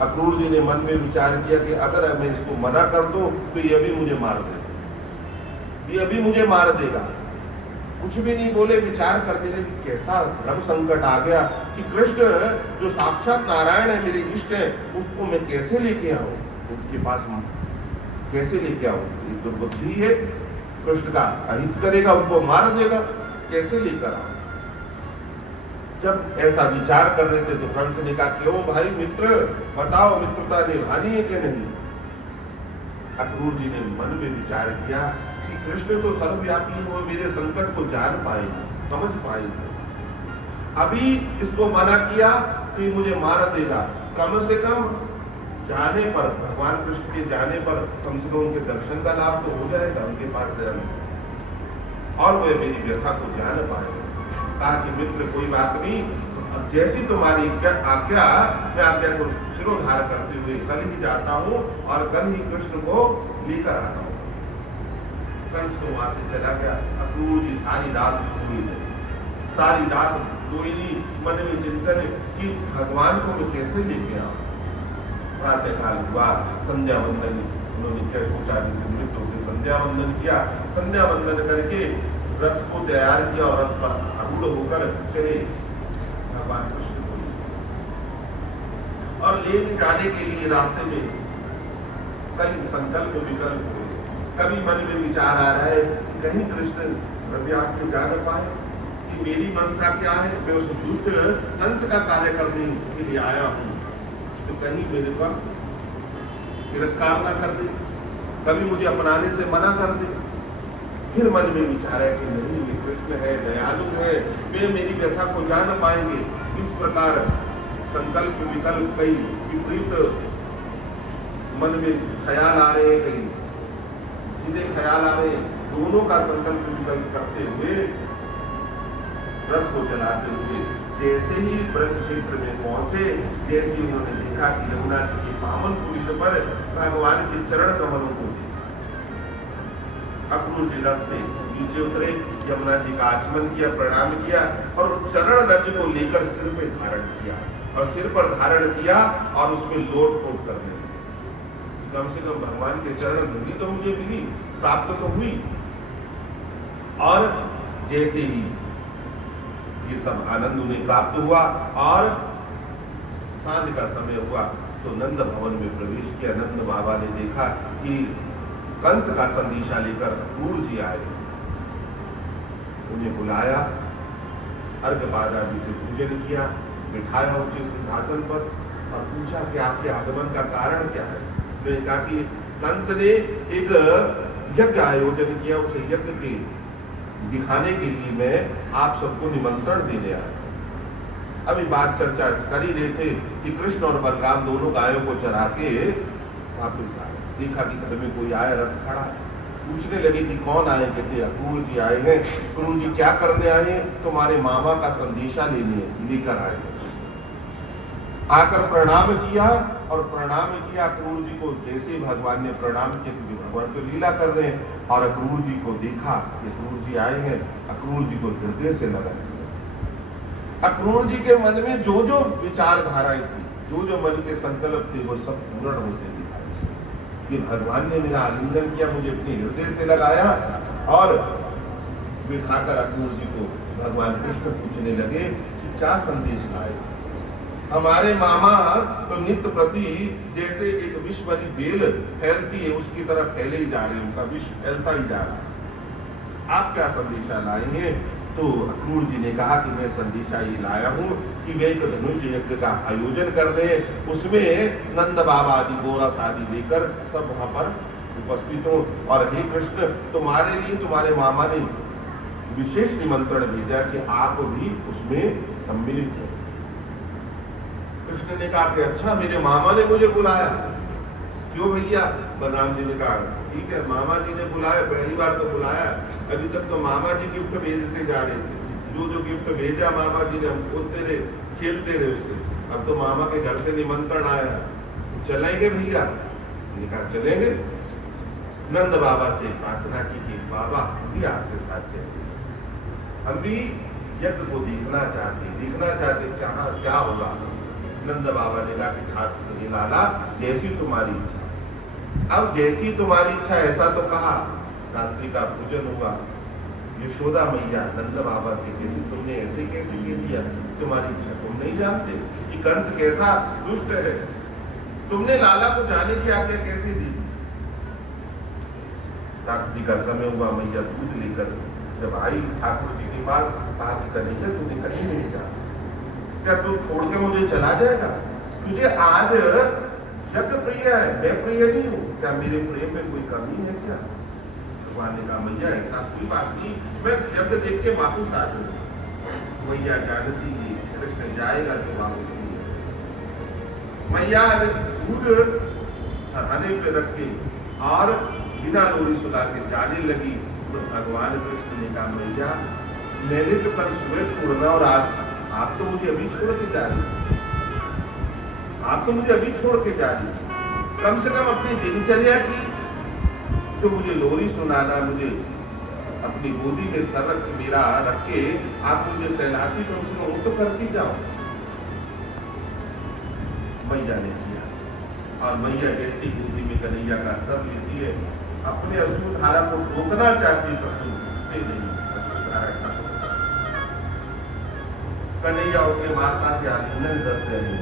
अक्रूर जी ने मन में विचार किया कि अगर मैं इसको मना कर दूं तो ये अभी मुझे मार देगा, ये अभी मुझे मार देगा। कुछ भी नहीं बोले, विचार करते रहे कि कैसा धर्म संकट आ गया कि कृष्ण जो साक्षात नारायण है, मेरे इष्ट है, उसको मैं कैसे लेके आऊं, उनके पास कैसे लेके आऊं। ये दुर्बुद्धि है, कृष्ण का अहित करेगा, उनको मार देगा, कैसे लेकर आऊं। जब ऐसा विचार कर रहे थे तो कंस ने कहा, क्यों भाई मित्र, बताओ मित्रता निभानी है कि नहीं। अक्रूर जी ने मन में विचार किया कि कृष्ण तो सर्वव्यापी है, वो मेरे संकट को जान पाएंगे, समझ पाएंगे। अभी इसको मना किया तो ये मुझे मार देगा, कम से कम जाने पर, भगवान कृष्ण के जाने पर कम से कम उनके दर्शन का लाभ तो हो जाएगा, उनके पास जाने और वे मेरी व्यथा को जान पाएंगे। कहा कि मित्र कोई बात नहीं, अब जैसी तुम्हारी आज्ञा, मैं आज्ञा को शिरोधार करते हुए कल ही जाता हूँ और कल ही कृष्ण को लेकर आता हूँ। कंस तो वहां से चला गया। अक्रूर जी सारी रात सोई नहीं, सारी रात सोई नहीं, मन में चिंतन कि भगवान को मैं कैसे लेके आऊं। प्रातः काल हुआ, संध्या वंदन उन्होंने क्या सोचा कि निवृत्त होकर संध्या वंदन किया। संध्या वंदन करके रथ को तैयार किया और रथ पर आरूढ़ होकर चले भगवान कृष्ण को, और लेने जाने के लिए रास्ते में कई संकल्प विकल्प हुए। कभी मन में विचार आ रहा है कि कहीं कृष्ण सर्वव्यापी को जान पाए कि मेरी मनसा क्या है, मैं उस दुष्ट कंस का कार्य करने के लिए आया हूँ, तो कहीं मेरे पर तिरस्कार ना कर दे, कभी मुझे अपनाने से मना कर दे। फिर मन में विचार है कि नहीं, ये कृष्ण है, दयालु है, वे मेरी व्यथा को जान पाएंगे। इस प्रकार संकल्प विकल्प कई विपरीत मन में ख्याल आ रहे हैं, कई सीधे ख्याल आ रहे हैं। दोनों का संकल्प विकल्प करते हुए रथ को चलाते हुए जैसे ही ब्रज क्षेत्र में पहुंचे, जैसे उन्होंने देखा कि यमुना जी के पावन पुलिस पर भगवान के चरण कमलों को देखा। अक्रूर जी रथ से नीचे उतरे, यमुना जी का आचमन किया, प्रणाम किया और चरण रज को लेकर सिर पे धारण किया और सिर पर धारण किया और उसमें लोट पोट करने लगे। कम से कम भगवान के चरण धूलि तो मुझे मिली, प्राप्त तो हुई। और जैसे ही ये सब आनंद उन्हें प्राप्त हुआ और सांझ का समय हुआ तो नंद भवन में प्रवेश किया। नंद बाबा ने देखा कि कंस का संदेशा लेकर अक्रूर जी आए, उन्हें बुलाया, अर्घपाद आदि से पूजन किया, बिठाया ऊंचे सिंहासन पर और पूछा कि आपके आगमन का कारण क्या है। उन्होंने कहा कि कंस ने एक यज्ञ आयोजन किया, उस यज्ञ के दिखाने के लिए मैं आप सबको निमंत्रण देने आया। अभी बात चर्चा कर ही रहे थे कि कृष्ण और बलराम दोनों गायों को चरा के वापस आए। देखा कि घर में कोई आया, रथ खड़ा है। पूछने लगे कि कौन आए, कहते अक्रूर जी आए हैं। अक्रूर जी क्या करने आए हैं? तुम्हारे मामा का संदेशा लेकर आए। आकर प्रणाम किया और प्रणाम किया अक्रूर जी को। जैसे भगवान ने प्रणाम किया, क्योंकि भगवान तो लीला कर रहे हैं, और अक्रूर जी को देखा कि अक्रूर जी आए हैं, अक्रूर जी को हृदय से लगा। अक्रूर जी के मन में जो जो विचारधाराएं थी, जो जो मन के संकल्प थे, वो सब पूर्ण होते दिखाई कि भगवान ने मेरा आलिंगन किया, मुझे अपने हृदय से लगाया और बिठाकर अक्रूर जी को भगवान कृष्ण पूछने लगे कि क्या संदेश लाए। हमारे मामा तो नित्य प्रति जैसे एक विष वाली बेल फैलती है, उसकी तरह फैले ही जा रहे हैं, उनका विष फैलता ही जा रहा है। आप क्या संदेशा लाएंगे? तो अक्रूर जी ने कहा कि मैं संदेशा ये लाया हूँ कि वे एक धनुष यज्ञ का आयोजन कर रहे हैं, उसमें नंद बाबा आदि गोरस आदि लेकर सब वहां पर उपस्थित हो, और हे कृष्ण, तुम्हारे लिए तुम्हारे मामा ने विशेष निमंत्रण भेजा कि आप भी उसमें सम्मिलित हो। कृष्ण ने कहा कि अच्छा, मेरे मामा ने मुझे बुलाया। क्यों भैया? बलराम जी ने कहा ठीक है, मामा जी ने बुलाया, पहली बार तो बुलाया, अभी तक तो मामा जी गिफ्ट भेजते जा रहे थे, जो जो गिफ्ट भेजा मामा जी ने हम बोलते रहे, खेलते रहे उससे। अब तो मामा के घर से निमंत्रण आया, चलेंगे भैया? मैंने कहा चलेंगे। नंद बाबा से प्रार्थना की कि बाबा हम भी आपके साथ चलेंगे, हम भी यज्ञ को देखना चाहते क्या क्या होगा। नंद बाबा ने कहा कि ठाकुर जी लाला जैसी तुम्हारी इच्छा। अब जैसी तुम्हारी इच्छा ऐसा तो कहा, रात्रि का भोजन हुआ। यशोदा मैया नंद बाबा से कहती तुमने ऐसे कैसे कह दिया, तुम्हारी इच्छा तुम नहीं जानते कि कंस कैसा दुष्ट है, तुमने लाला को जाने की आज्ञा कैसे दी। रात्रि का समय हुआ, मैया दूध लेकर जब आई ठाकुर जी के पास, कहा कि कन्हैया तुम्हें कहीं नहीं जाना, क्या तू छोड़ के मुझे चला जाएगा, तुझे आज यज्ञ प्रिय है, मैं प्रिय नहीं हूँ, क्या मेरे प्रेम में कोई कमी है क्या। भगवान ने कहा मैया ऐसा कोई बात नहीं, मैं यज्ञ देख के वापस आ जाऊंगा। मैया जानती थी कृष्ण जाएगा तो वापस नहीं। मैया दूध सरहाने पे रख के और बिना लोरी सुला के जाने लगी, तो भगवान कृष्ण ने कहा मैया मैंने तो कल सुबह छोड़ना और आप तो मुझे अभी छोड़ के जा रही, आप तो मुझे अभी छोड़ के जा रही, कम से कम अपनी दिनचर्या की, जो मुझे लोरी सुनाना, मुझे अपनी गोदी में सर रख मेरा रख के आप मुझे सहलाती, कम से कम वो तो करती जाओ। मैया ने किया और मैया जैसी गोदी में कन्हैया का सर लेती है, अपने अश्रुधारा को रोकना चाहती नहीं, कन्हैया अपने माता से आलिंगन करते हैं।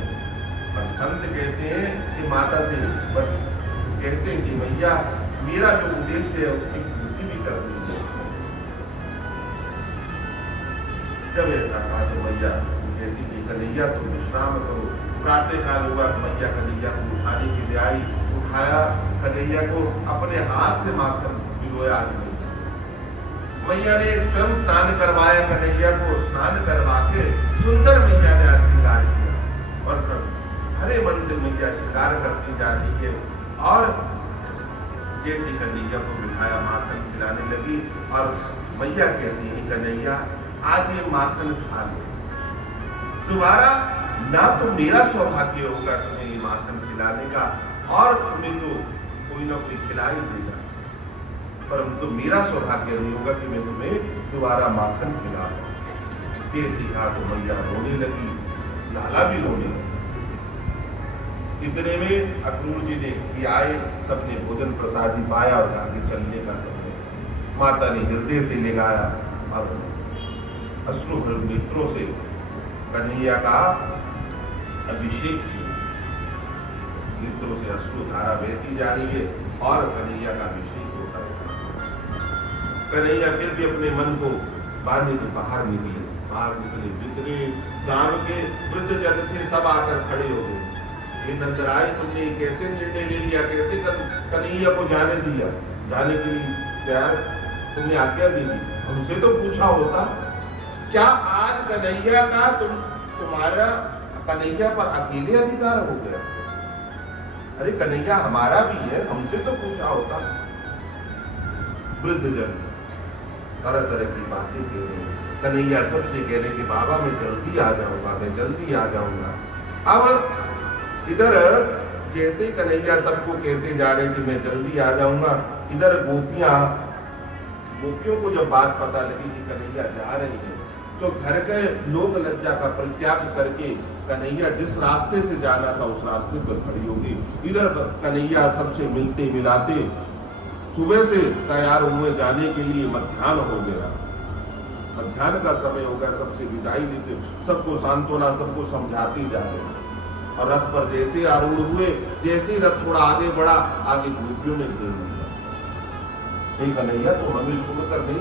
और संत कहते हैं कि माता से कहते हैं कि मैया मेरा जो उद्देश्य है उसकी पूर्ति भी कर दीजिए। जब ऐसा कहा तो मैया कहती कि कन्हैया तुम विश्राम करो। प्रातः काल हुआ, मैया कन्हैया को उठाने के लिए आई, उठाया कन्हैया को, अपने हाथ से माखन भिगोया आग में। मैया ने स्वयं स्नान करवाया कन्हैया को, स्नान करवा के सुंदर मैया ने श्रृंगार किया और सब हरे मन से मैया श्रृंगार करती जा रही है। और जैसे कन्हैया को बिठाया माखन खिलाने लगी और मैया कहती है कन्हैया आज ये माखन खा लो, दोबारा ना तो मेरा सौभाग्य होगा तुम्हें ये माखन खिलाने का और तुम्हें तो कोई ना कोई खिला ही देगा, परंतु मेरा सौभाग्य नहीं होगा कि मैं तुम्हें दोबारा माखन खिला पाऊं। जैसे कहा तो मैया रोने लगी, लाला भी रोने लगी। इतने में अक्रूर जी ने आए, सबने भोजन प्रसादी पाया और आगे चलने का समय। माता ने हृदय से लगाया और अश्रुभर नेत्रों से कन्हैया का अभिषेक किया। नेत्रों से अश्रु धारा बहती जा रही है और कन्हैया का अभिषेक होता है। कन्हैया फिर भी अपने मन को बांधे के बाहर निकले। जितने गांव के वृद्ध जन थे सब आकर खड़े हो गए। ये नंदराय तुमने कैसे निर्णय ले लिया, कैसे कन्हैया को जाने दिया, जाने के लिए तैयार तुमने आज्ञा दी थी, हमसे तो पूछा होता। क्या आज कन्हैया का तुम्हारा कन्हैया पर अकेले अधिकार हो गया? अरे कन्हैया हमारा भी है, हमसे तो पूछा होता। वृद्ध जन तरह तरह की बातें कह रहे हैं। कन्हैया सबसे कह रहे कि बाबा मैं जल्दी आ जाऊंगा, मैं जल्दी आ जाऊंगा। अब इधर जैसे कन्हैया सबको कहते जा रहे कि मैं जल्दी आ जाऊंगा, इधर गोपियों को जब बात पता लगी कि कन्हैया जा रही है, तो घर के लोग लज्जा का परित्याग करके कन्हैया जिस रास्ते से जाना था उस रास्ते पर खड़ी होगी। इधर कन्हैया सबसे मिलते मिलाते सुबह से तैयार हुए जाने के लिए मध्याह्न हो गया। मध्याह्न का समय हो गया, सबसे विदाई देते, सबको सांत्वना, सबको समझाते जा रहे हैं। और रथ पर जैसे आरूढ़ हुए, जैसे रथ थोड़ा आगे बढ़ा, आगे गोपियों ने घेर लिया। कन्हैया तो हमें छोड़कर नहीं